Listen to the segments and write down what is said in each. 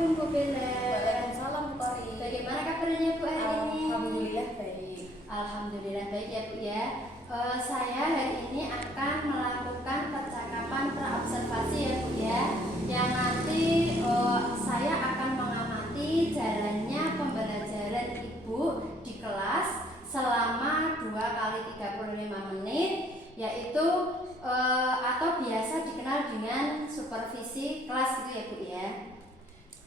Assalamualaikum Bu Bella. Waalaikumsalam Bu Kori. Bagaimana kabarnya Bu hari ini? Alhamdulillah baik. Alhamdulillah baik ya Bu ya. Saya hari ini akan melakukan percakapan praobservasi ya Bu ya. Yang nanti saya akan mengamati jalannya pembelajaran Ibu di kelas selama 2 kali 35 menit, yaitu atau biasa dikenal dengan supervisi kelas gitu ya Bu ya.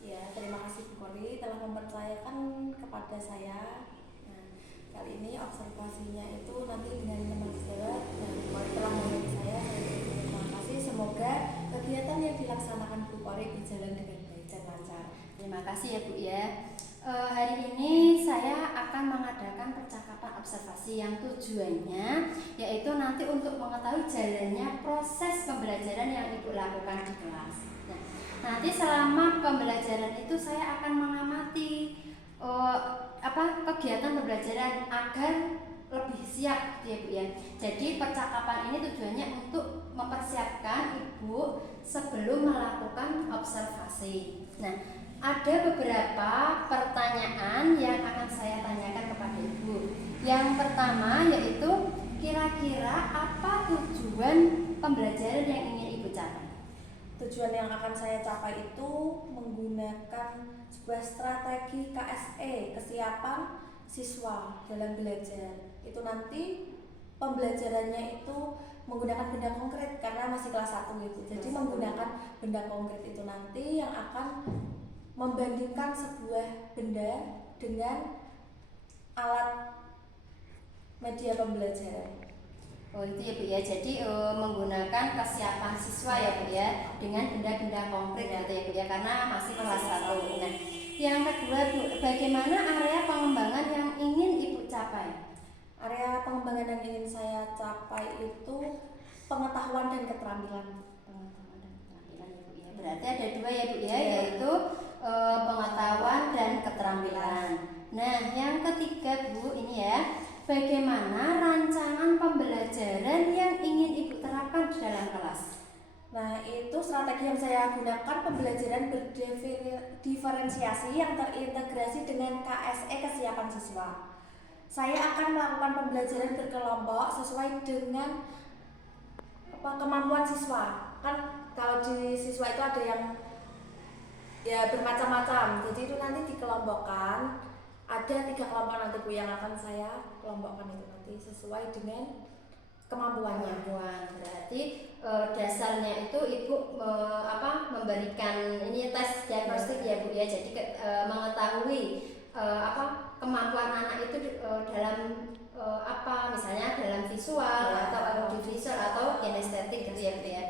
Ya, terima kasih Bu Kori telah mempercayakan kepada saya. Nah, kali ini observasinya itu nanti dengan teman sejawat dan Bu Kori telah memilih saya terima kasih. Semoga kegiatan yang dilaksanakan Bu Kori berjalan dengan baik dan lancar. Terima kasih ya Bu ya. Hari ini saya akan mengadakan percakapan observasi yang tujuannya yaitu nanti untuk mengetahui jalannya proses pembelajaran yang Ibu lakukan di kelas. Nah, nanti selama pembelajaran itu saya akan mengamati kegiatan pembelajaran agar lebih siap ya Bu ya. Jadi percakapan ini tujuannya untuk mempersiapkan Ibu sebelum melakukan observasi. Nah, ada beberapa pertanyaan yang akan saya tanyakan kepada Ibu. Yang pertama yaitu kira-kira apa tujuan pembelajaran yang ingin Ibu capai? Tujuan yang akan saya capai itu menggunakan sebuah strategi KSE, kesiapan siswa dalam belajar. Itu nanti pembelajarannya itu menggunakan benda konkret karena masih kelas 1 gitu. Jadi menggunakan benda konkret itu nanti yang akan membandingkan sebuah benda dengan alat media pembelajaran. Oh itu ya Bu ya, jadi menggunakan kesiapan siswa ya Bu ya dengan benda-benda konkret gitu ya Bu ya, karena masih kelas 1. Nah, yang kedua Bu, bagaimana area pengembangan yang ingin Ibu capai? Area pengembangan yang ingin saya capai itu pengetahuan dan keterampilan. Pengetahuan dan keterampilan ya Bu ya, berarti ada 2 ya Bu ya, yaitu pengetahuan dan keterampilan. Nah, yang ketiga Bu, ini ya, bagaimana rancangan pembelajaran yang ingin Ibu terapkan di dalam kelas? Nah, itu strategi yang saya gunakan pembelajaran berdiferensiasi yang terintegrasi dengan KSE kesiapan siswa. Saya akan melakukan pembelajaran berkelompok sesuai dengan kemampuan siswa. Kan kalau di siswa itu ada yang ya bermacam-macam, jadi itu nanti dikelompokkan. Ada 3 kelompok nanti Bu yang akan saya kelompokkan itu nanti sesuai dengan kemampuannya. Berarti dasarnya itu Ibu memberikan ini tes diagnostik ya Bu ya, jadi mengetahui kemampuan anak itu dalam misalnya dalam visual atau audiovisual atau kinestetik gitu ya Bu ya.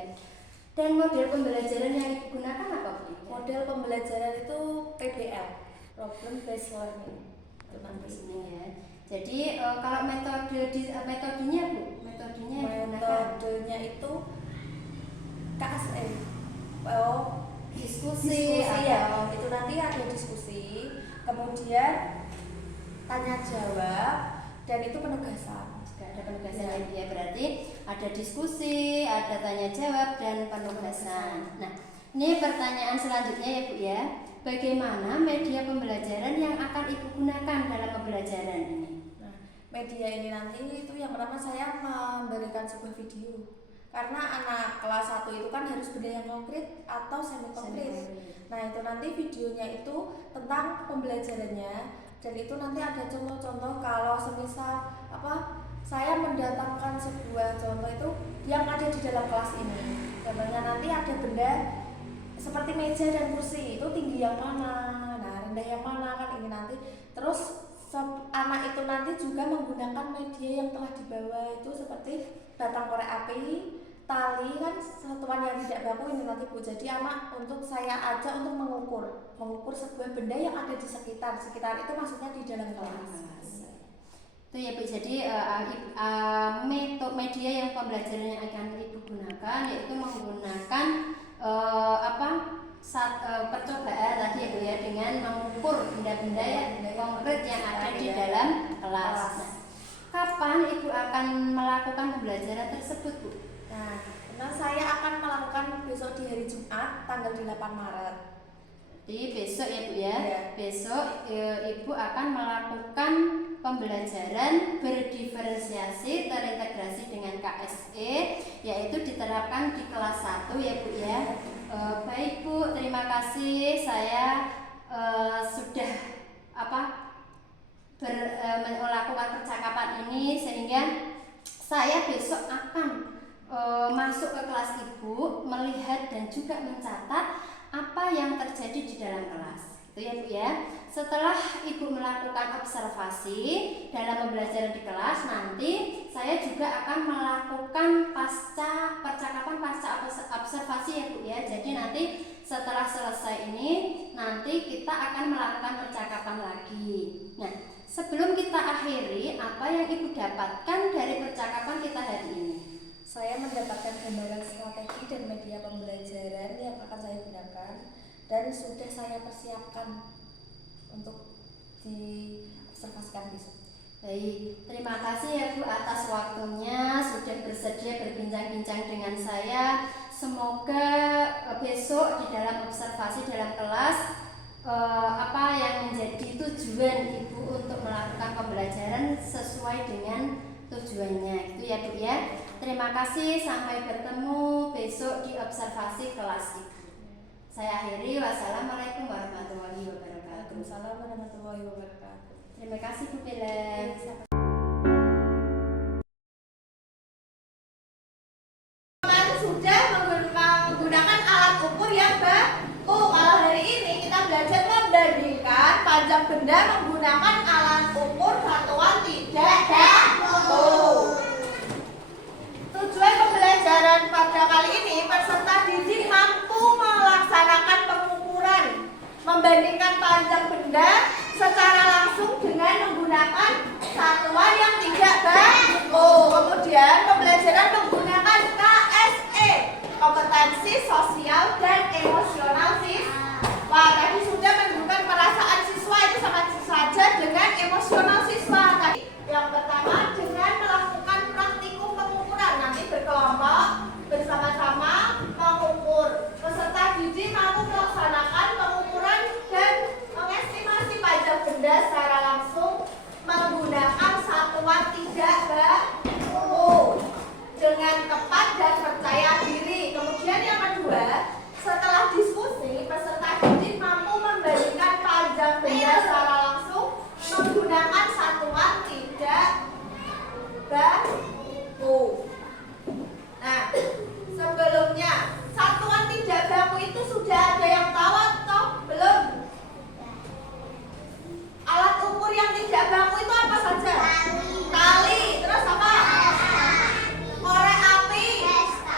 Dan model pembelajaran yang Ibu gunakan apa Bu? Model pembelajaran itu PBL, Problem Based Learning. Itu nanti ini ya. Jadi kalau metodenya Bu, metodenya itu KSE. Diskusi atau ya. Itu nanti ada diskusi, kemudian tanya jawab, dan itu penugasan. Ada penugasan ya. Berarti ada diskusi, ada tanya jawab dan penugasan. Nah, ini pertanyaan selanjutnya ya Bu ya. Bagaimana media pembelajaran yang akan Ibu gunakan dalam pembelajaran ini? Nah, media ini nanti itu yang pertama saya memberikan sebuah video. Karena anak kelas 1 itu kan harus benda yang konkret atau semi konkret. Nah, itu nanti videonya itu tentang pembelajarannya, dan itu nanti ada contoh-contoh kalau semisal saya mendatangkan sebuah contoh itu yang ada di dalam kelas ini. Contohnya nanti ada benda seperti meja dan kursi, itu tinggi yang mana, rendah yang mana, kan ini nanti. Terus anak itu nanti juga menggunakan media yang telah dibawa itu seperti batang korek api, tali, kan satuan yang tidak baku ini nanti Bu. Jadi anak untuk saya ajak untuk mengukur sebuah benda yang ada di sekitar itu maksudnya di dalam kelas. Itu ya Bu, jadi media yang pembelajaran yang akan Ibu gunakan yaitu menggunakan percobaan tadi ya Bu ya, dengan mengukur benda-benda yang konkret yang ada di dalam kelas. Nah, kapan Ibu akan melakukan pembelajaran tersebut Bu? Nah, saya akan melakukan besok di hari Jumat tanggal 8 Maret. Jadi besok ya Bu ya, Iya. besok Ibu akan melakukan pembelajaran berdiferensiasi terintegrasi dengan KSE, yaitu diterapkan di kelas 1 ya Bu ya. Baik Bu, terima kasih. Saya sudah melakukan percakapan ini sehingga saya besok akan masuk ke kelas Ibu, melihat dan juga mencatat apa yang terjadi di dalam kelas. Itu ya Bu ya. Setelah Ibu melakukan observasi dalam pembelajaran di kelas, nanti saya juga akan melakukan percakapan pasca observasi ya Bu ya. Jadi nanti setelah selesai ini, nanti kita akan melakukan percakapan lagi. Nah, sebelum kita akhiri, apa yang Ibu dapatkan dari percakapan kita hari ini? Saya mendapatkan gambaran strategi dan media pembelajaran yang akan saya gunakan dan sudah saya persiapkan untuk diobservasikan besok. Baik, terima kasih ya Bu atas waktunya, sudah bersedia berbincang-bincang dengan saya. Semoga besok di dalam observasi dalam kelas apa yang menjadi tujuan Ibu untuk melakukan pembelajaran sesuai dengan tujuannya. Itu ya Bu ya. Terima kasih, sampai bertemu besok di observasi kelas Ibu. Saya akhiri, wassalamualaikum warahmatullahi wabarakatuh. Waalaikumsalam warahmatullahi wabarakatuh. Terima kasih Bu Bella. Sudah menggunakan alat ukur yang baku. Kalau hari ini kita belajar membandingkan panjang benda menggunakan alat ukur satuan tidak baku. Tujuan pembelajaran pada kali ini, peserta didik mampu melaksanakan pengukuran membandingkan panjang benda secara langsung dengan menggunakan satuan yang tidak baku. Kemudian pembelajaran menggunakan KSE, kompetensi sosial dan emosional siswa. Tadi sudah menunjukkan perasaan siswa itu sama saja dengan emosional siswa tadi. Yang pertama dengan melakukan praktikum pengukuran, nanti berkelompok bersama-sama mengukur. Peserta didik mampu melaksanakan pengukuran dan mengestimasi panjang benda secara langsung menggunakan satuan tidak baku dengan tepat dan percaya diri. Kemudian yang kedua, setelah diskusi, peserta didik mampu membandingkan panjang benda secara langsung menggunakan satuan tidak baku. Nah, sebelumnya satuan tidak baku itu sudah ada yang tahu atau belum? Alat ukur yang tidak baku itu apa saja? Tali, terus apa? Korek api, hesta,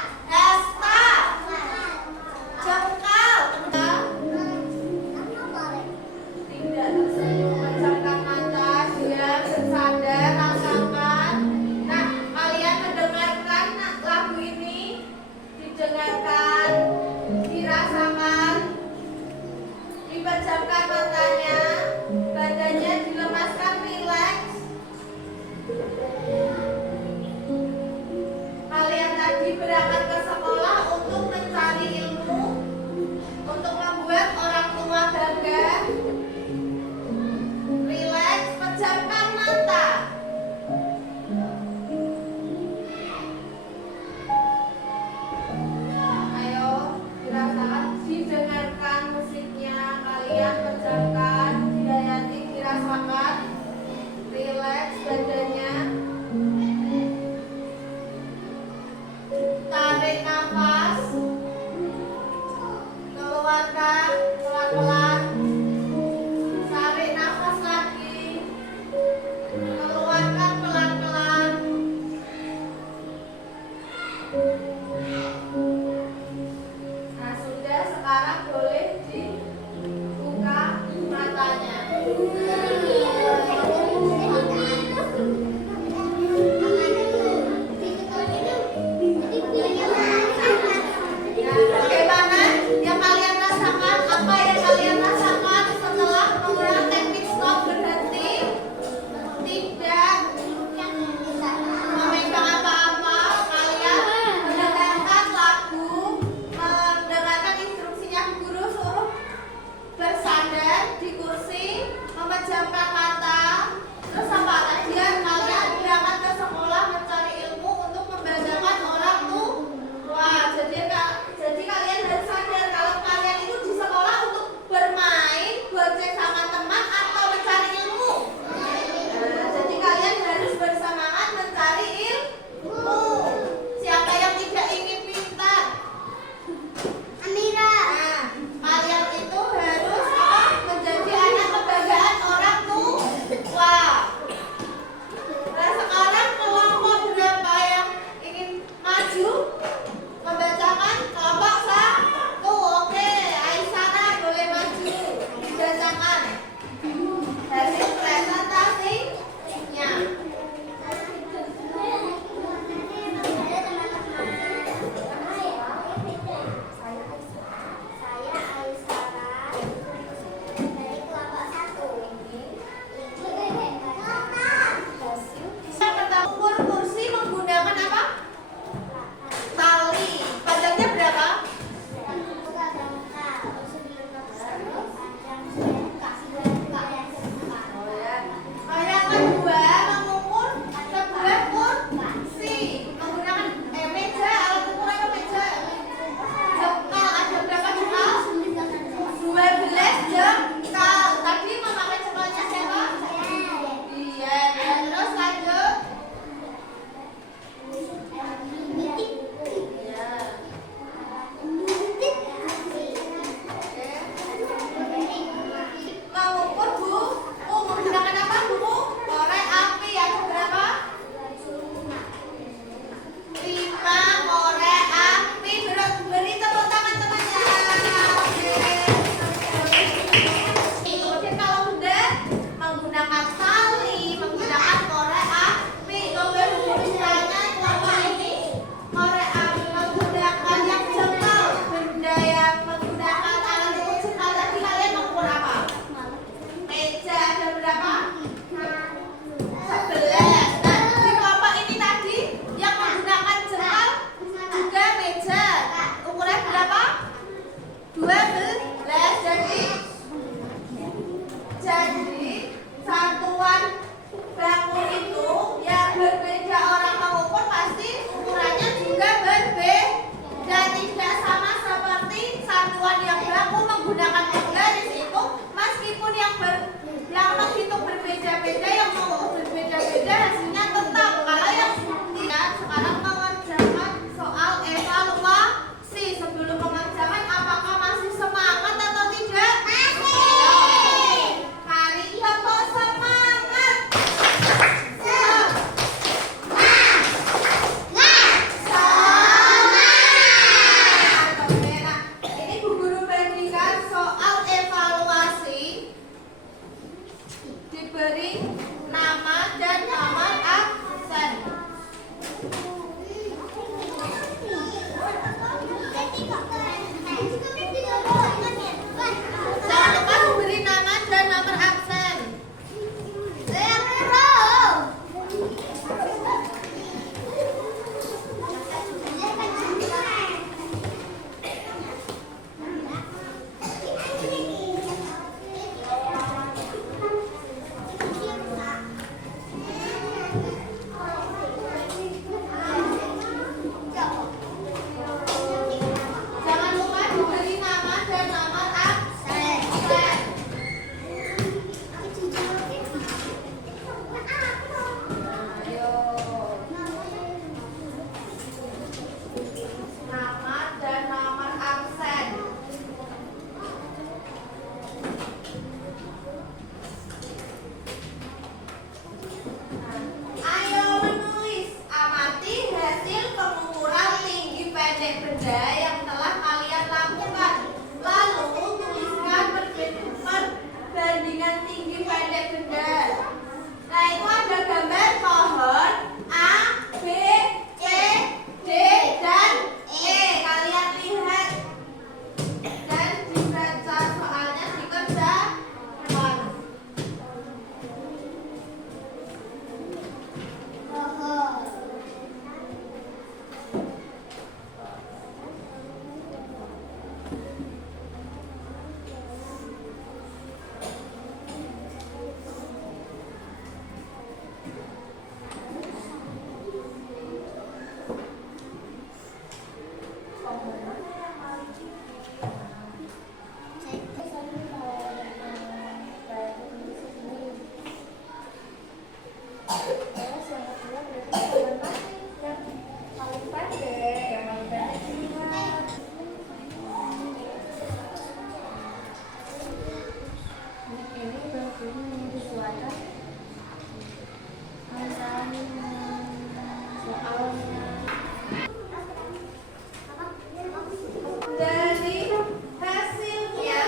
Jadi hasilnya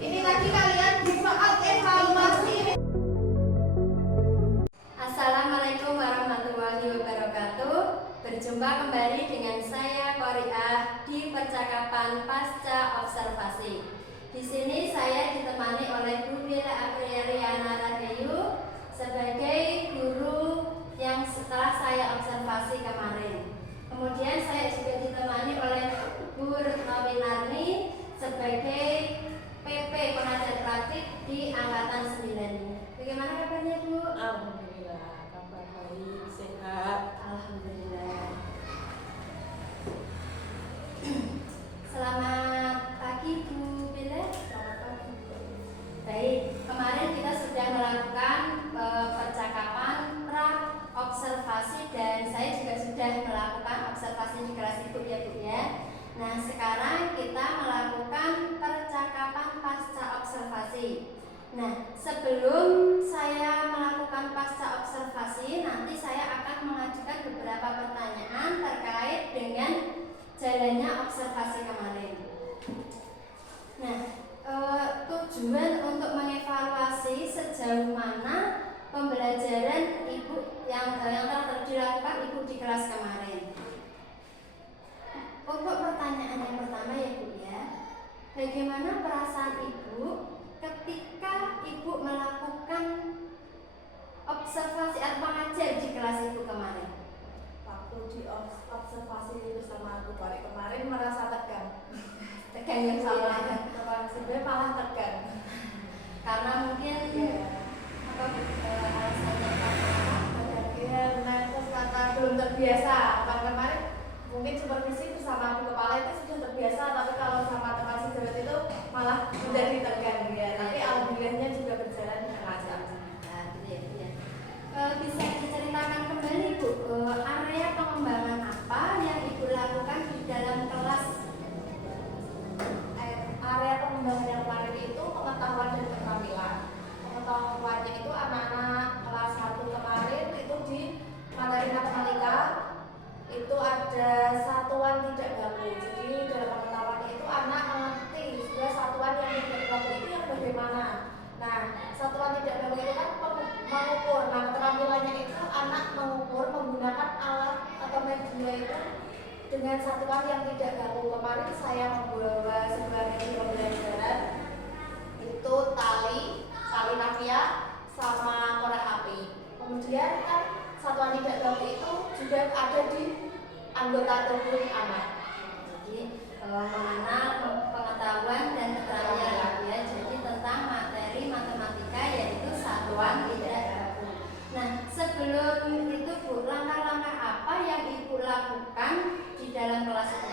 ini tadi kalian di soal evaluasi. Assalamualaikum warahmatullahi wabarakatuh. Berjumpa kembali dengan saya Qoriah di percakapan pasca observasi. Di sini saya ditemani oleh Bu Bila Apriliana Rahayu sebagai guru yang setelah saya observasi kemarin. Kemudian saya juga ditemani oleh Bu Retno Winarni sebagai PP pengajar praktik di angkatan 9 ini. Bagaimana kabarnya Bu? Alhamdulillah, kabar baik, sehat. Alhamdulillah. Selamat pagi Bu Bila. Selamat pagi. Baik, kemarin kita sudah melakukan percakapan pra observasi dan saya juga sudah melakukan observasi di kelas Ibu ya Bu ya. Nah, sekarang kita melakukan percakapan pasca observasi. Nah, sebelum saya melakukan pasca observasi, nanti saya akan mengajukan beberapa pertanyaan terkait dengan jalannya observasi kemarin. Nah, tujuan untuk mengevaluasi sejauh mana pembelajaran Ibu yang telah dilakukan Ibu di kelas kemarin. Untuk pertanyaan yang pertama ya Bu ya, bagaimana perasaan Ibu ketika Ibu melakukan observasi atau mengajar di kelas Ibu kemarin? Waktu di observasi itu sama aku kemarin merasa tegang. Tegang yang sama. Sebenarnya malah tegang. Karena mungkin alasannya Karena terus kata belum terbiasa. Kemarin mungkin supervisi bersama ibu kepala itu sudah terbiasa, tapi kalau sama teman sejawat itu malah menjadi tegang ya. Tapi alhamdulillahnya juga berjalan dengan lancar. Nah, gitu ya, Bu ya. Bisa diceritakan kembali Bu, area pengembangan apa yang Ibu lakukan di dalam kelas? Area pengembangan yang kemarin itu pengetahuan dan keterampilan. Pengetahuannya itu anak-anak kelas 1 kemarin itu di materi matematika itu ada satuan tidak baku. Jadi dalam pengetahuannya itu anak mengerti sebuah satuan yang tidak baku itu yang bagaimana. Nah, satuan tidak baku itu kan mengukur. Nah, keterampilannya itu anak mengukur menggunakan alat atau media itu dengan satuan yang tidak baku. Kemarin saya membawa sebuah media pembelajaran itu tali nafia sama korek api. Kemudian kan satuan tidak baku itu juga ada di anggota tubuh anak. Jadi mengenal pengetahuan dan keterampilan ya, jadi tentang materi matematika yaitu satuan tidak baku. Nah, sebelum itu Bu, langkah-langkah apa yang Ibu lakukan di dalam kelas itu?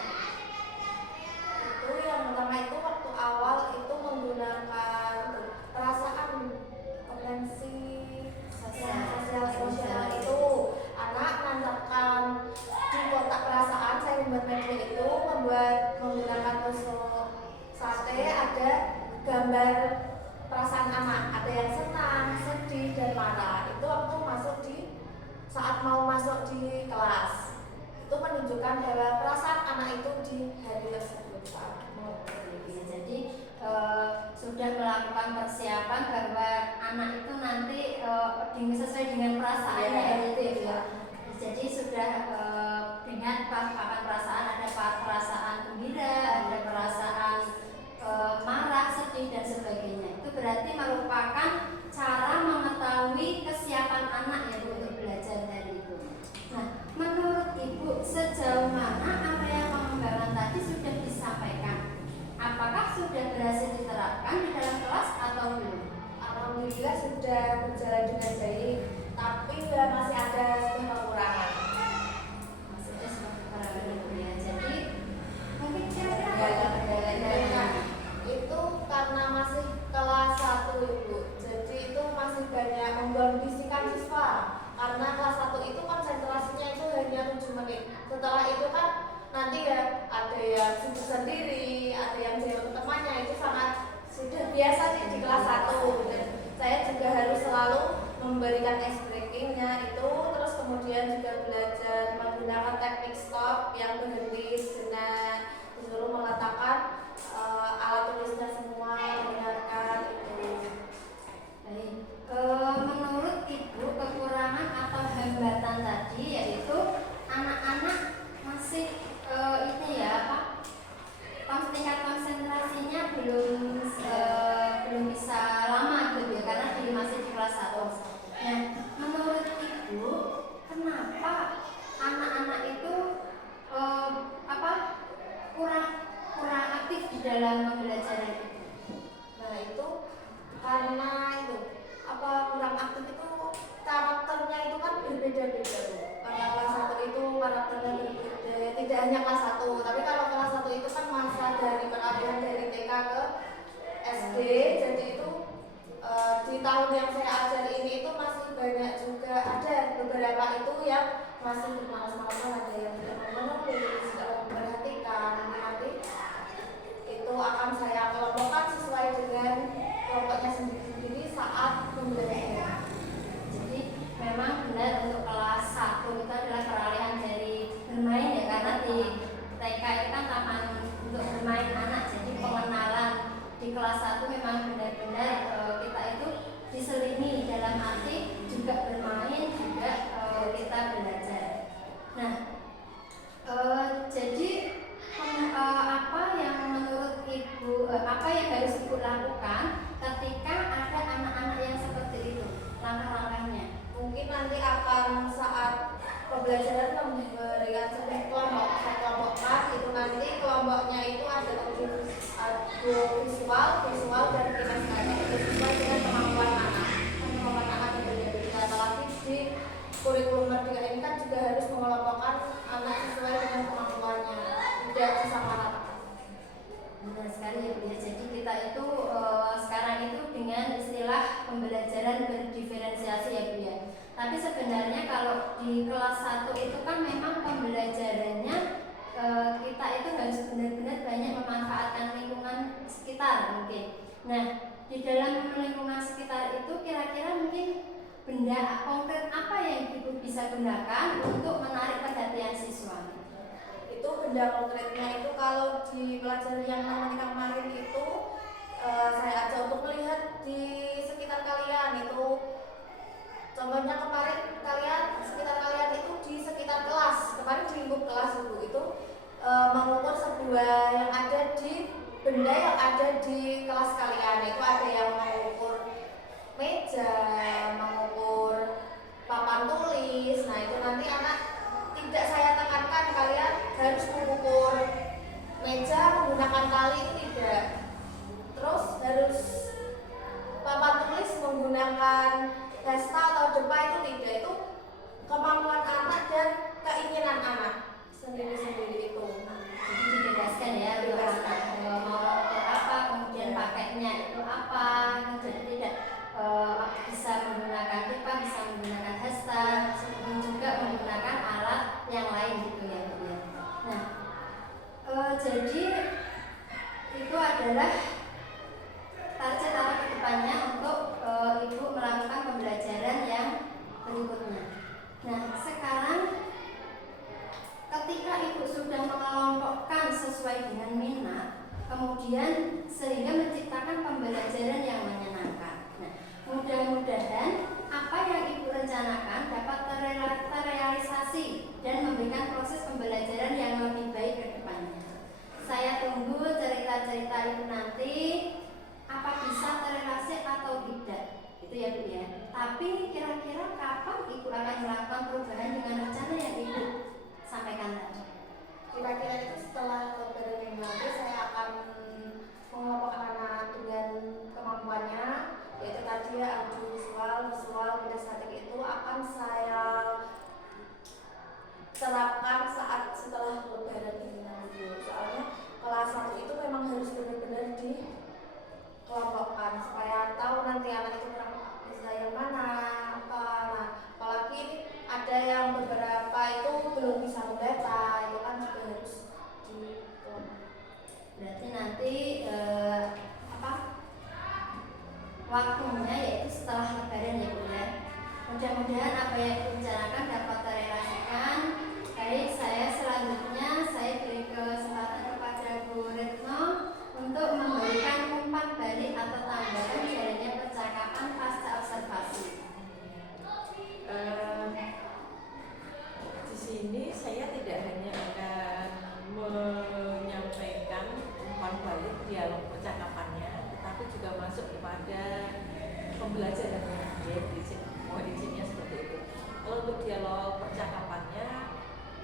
Itu yang pertama itu waktu awal itu menggunakan perasaan kompetensi sosial itu anak menancapkan di kotak perasaan. Saya membuat media itu menggunakan tusuk sate, ada gambar perasaan anak, ada yang senang, sedih dan marah. Itu waktu masuk di saat mau masuk di kelas itu menunjukkan bahwa perasaan anak itu di hari tersebut saat mau. Jadi sudah melakukan persiapan bahwa anak itu nanti sesuai dengan perasaannya gitu ya. Jadi sudah dengan paparan perasaan, ada perasaan gembira, ada perasaan marah, sedih dan sebagainya. Itu berarti merupakan cara mengetahui kesiapan anak ya Bu untuk belajar dari itu. Nah, menurut Ibu sejauh mana area pengembangan tadi sudah disampaikan? sudah berjalan dengan baik, tapi ya masih ada kekurangan. Masih ada kekurangan ibu ya. Jadi mungkin kira-kira Kendalanya itu karena masih kelas 1 ibu, jadi itu masih banyak membisikkan siswa. Karena kelas 1 itu konsentrasinya itu hanya 7 menit. Setelah itu kan nanti ya ada yang sibuk sendiri, ada yang jalan ke temannya, itu sangat sudah biasa sih di kelas 1. Dan saya juga harus selalu memberikan ice breakingnya itu, terus kemudian juga belajar menggunakan teknik stop yang berhenti sejenak, disuruh meletakkan alat tulisnya semua, mendengarkan itu. baik. Menurut ibu kekurangan atau hambatan tadi yaitu anak-anak masih ini ya apa? Tingkat konsentrasinya belum bisa lama gitu ya karena masih di kelas 1. Nah, menurut ibu kenapa anak-anak itu apa kurang aktif di dalam pembelajaran itu? Nah itu karena itu apa kurang aktif itu karakternya itu kan berbeda-beda tuh. Karena kelas 1 itu karakternya berbeda, tidak hanya kelas 1, tapi kalau kelas 1 itu kan masa dari peralihan dari TK ke SD, jadi itu di tahun yang saya ajar ini itu masih banyak juga, ada beberapa itu yang masih bermalas-malasan, ada yang tidak mau menulis, tidak mau memperhatikan. Nanti itu akan saya kelompokkan sesuai dengan kelompoknya sendiri-sendiri saat pembelajaran. Jadi memang benar untuk kelas 1 itu adalah peralihan dari bermain ya karena di TK itu kan taman untuk bermain anak, jadi pengenalan di kelas 1 memang benar-benar kita itu diselingi dalam arti juga bermain juga kita belajar. Nah jadi apa yang menurut ibu apa yang harus ibu lakukan ketika ada anak-anak yang seperti itu, langkah-langkahnya? Mungkin nanti akan saat pembelajaran memberikan sebuah kelompok, saya kelompokkan itu nanti kelompoknya itu ada visual dan kinestetik. Visual dengan kemampuan anak berbeda-beda. Apalagi di kurikulum Merdeka ini kan juga harus mengelompokkan anak sesuai dengan kemampuannya, tidak disamaratakan. Benar sekali ya Bu ya. Jadi kita itu sekarang itu dengan istilah pembelajaran berdiferensiasi ya Bu ya. Tapi sebenarnya kalau di kelas 1 itu kan memang pembelajarannya kita itu harus benar-benar banyak memanfaatkan lingkungan sekitar mungkin. Nah, di dalam lingkungan sekitar itu kira-kira mungkin benda konkret apa yang Ibu bisa gunakan untuk menarik perhatian siswa? Itu benda konkretnya itu kalau di pelajaran yang matematika kemarin itu saya ajak untuk melihat di sekitar kalian itu. Contohnya kemarin sekitar kalian itu di sekitar kelas, kemarin di lingkup kelas itu mengukur sebuah yang ada di benda yang ada di kelas kalian. Itu ada yang mengukur meja, mengukur papan tulis. Nah itu nanti anak tidak saya tekankan kalian harus mengukur meja menggunakan tali, itu tidak. Terus harus papan tulis menggunakan pesta atau depa, itu tidak. Itu kemampuan anak dan keinginan anak sendiri-sendiri itu. Jadi dibebaskan ya untuk anak mau apa, kemudian pakainya itu apa, jadi tidak bisa menggunakan pipa, bisa menggunakan hasta, dan juga menggunakan alat yang lain gitu ya Bu ya. Nah, jadi itu adalah target kedepannya untuk Ibu melakukan pembelajaran yang berikutnya. Nah, sekarang ketika Ibu sudah mengelompokkan sesuai dengan minat, kemudian sehingga menciptakan pembelajaran yang menyenangkan. Nah, mudah-mudahan apa yang Ibu rencanakan dapat terrealisasi dan memberikan proses pembelajaran yang lebih baik ke depannya. Saya tunggu cerita-cerita Ibu nanti, apa bisa terrealisasi atau tidak. Itu ya Bu ya. Tapi kira-kira kapan Ibu akan melakukan perubahan dengan rencana yang Ibu sampaikan tadi? Kira-kira itu setelah beberapa minggu nanti saya akan mengelompokkan anak dengan kemampuannya, yaitu tadi ya audiovisual, nanti apa waktunya, yaitu setelah Lebaran ya Bu ya. Mudah-mudahan apa yang direncanakan dapat terrealisasikan. Baik, saya selanjutnya saya beri kesempatan kepada Bu Retno untuk memberikan umpan balik atau tanggapan jalannya percakapan pasca observasi. Di sini saya tidak hanya akan menyampaikan umpan balik dialog percakapannya, tetapi juga masuk kepada pembelajarannya, ya, prinsipnya seperti itu. Kalau untuk dialog percakapannya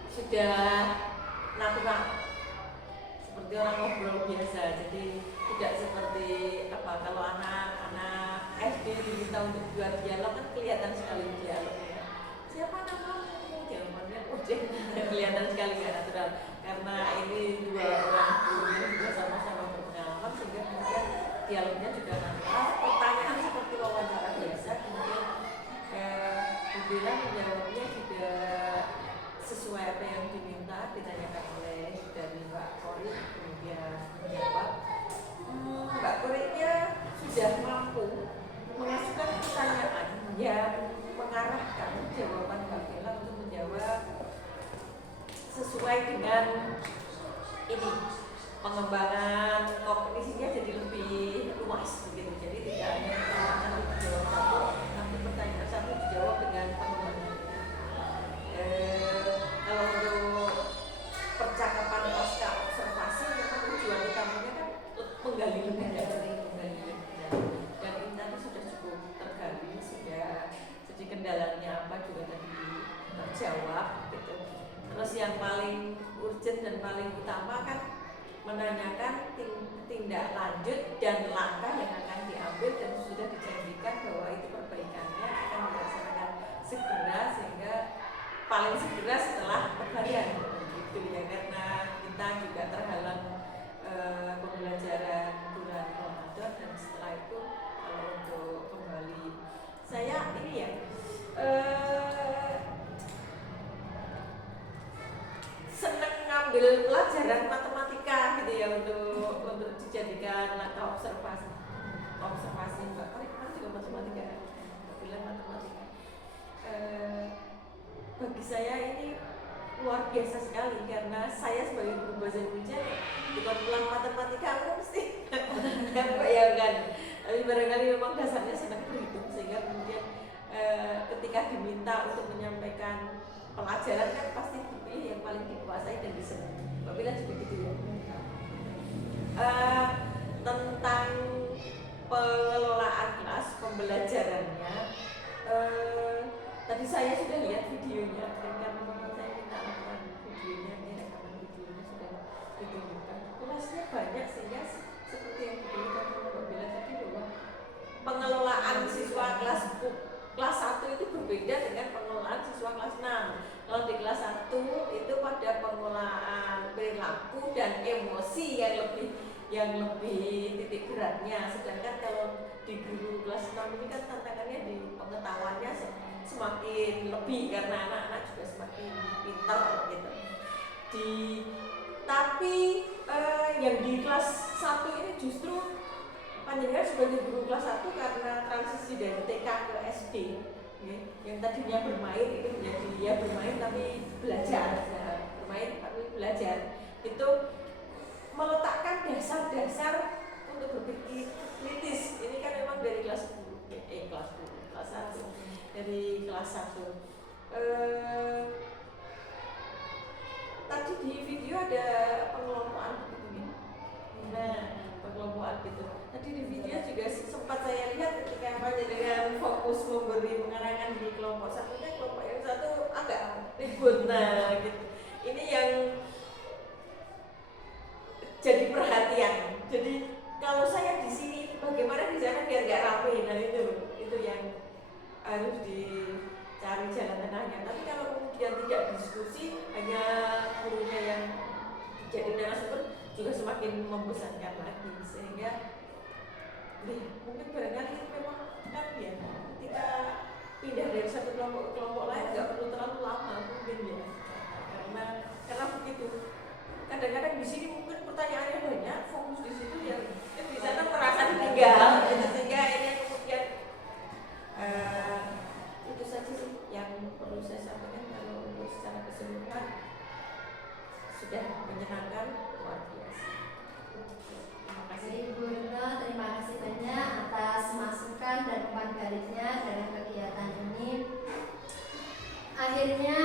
sudah natural, seperti orang ngobrol biasa, jadi tidak seperti apa kalau anak-anak SD diminta untuk buat dialog kan kelihatan sekali dialognya. Siapa namamu? Jawabannya kelihatan sekali nggak natural, karena ini dua orang guru yang juga sama-sama berpengalaman, sehingga kemudian dialognya juga natural. Pertanyaan seperti wawancara biasa, kemudian bilang menjawabnya juga sesuai apa yang diminta, ditanyakan oleh dari Mbak Kori, kemudian menjawab. Mbak Korinya sudah mampu mengajukan pertanyaan yang mengarahkan jawaban Mbak Bella untuk menjawab sesuai dengan ini, pengembangan kognisinya jadi lebih luas begitu. Jadi tidak hanya pertanyaan dijawab satu, tapi pertanyaan satu dijawab dengan pengembangan. Kalau untuk percakapan pasca observasi, memang tujuan utamanya kan menggali lebih dalam, dan ini tadi sudah cukup tergali, sudah jadi kendalanya apa juga tadi terjawab gitu. Terus yang paling urgent dan paling utama kan menanyakan tindak lanjut dan langkah yang akan diambil, dan sudah dijanjikan bahwa itu perbaikannya akan dilaksanakan segera, sehingga paling segera setelah Lebaran gitu ya, karena kita juga terhalang pembelajaran bulan Ramadan, dan setelah itu kalau untuk kembali saya ini ya senang ngambil pelajaran matematika gitu ya, untuk dijadikan langkah observasi Mbak. Kemarin juga matematika, bilang matematika. Bagi saya ini luar biasa sekali, karena saya sebagai guru bahasa Indonesia bukan pulang matematika aku mesti bayangkan, tapi barangkali memang dasarnya senang berhitung, sehingga kemudian ketika diminta untuk menyampaikan pelajaran kan pasti dipilih yang paling dikuasai dan disenangi. Mbak Bila juga gitu ya. Tentang pengelolaan kelas, pembelajarannya, tadi saya sudah lihat videonya, dan karena saya minta lakukan videonya, ini rekaman videonya sudah ditunjukkan. Kelasnya banyak, sehingga seperti yang diberikan oleh Mbak Bella tadi, bahwa pengelolaan siswa kelas 1 itu berbeda dengan pengelolaan siswa kelas 6. Kalau di kelas 1 itu pada pengelolaan perilaku dan emosi yang lebih titik beratnya, sedangkan kalau di guru kelas 6 ini kan tantangannya di pengetahuannya semakin lebih, karena anak-anak juga semakin pintar gitu. Tapi yang di kelas 1 ini justru panjenengan sebagai guru kelas 1 karena transisi dari TK ke SD, ya, yang tadinya bermain itu menjadi ya bermain tapi belajar, bermain tapi belajar, itu meletakkan dasar-dasar untuk berpikir kritis. Ini kan memang dari kelas 1, dari kelas 1. Tadi di video ada pengelompokan begitu ya. Nah, pengelompokan gitu. Tadi di video juga sempat saya lihat ketika dengan fokus mengarahkan di kelompok satunya, kelompok yang satu agak ribut. Nah, gitu. Ini yang jadi perhatian. Jadi kalau saya di sini, bagaimana di sana biar nggak ramai. Nah itu yang harus dicari jalan tengahnya. Tapi kalau kemudian tidak diskusi, hanya gurunya yang jadi narasumber, juga semakin membosankan lagi, sehingga mungkin barangkali itu memang kan ya, ketika pindah dari satu kelompok ke kelompok lain nggak perlu terlalu lama mungkin ya, karena begitu. Kadang-kadang di sini mungkin pertanyaannya banyak, fokus di sini Akhirnya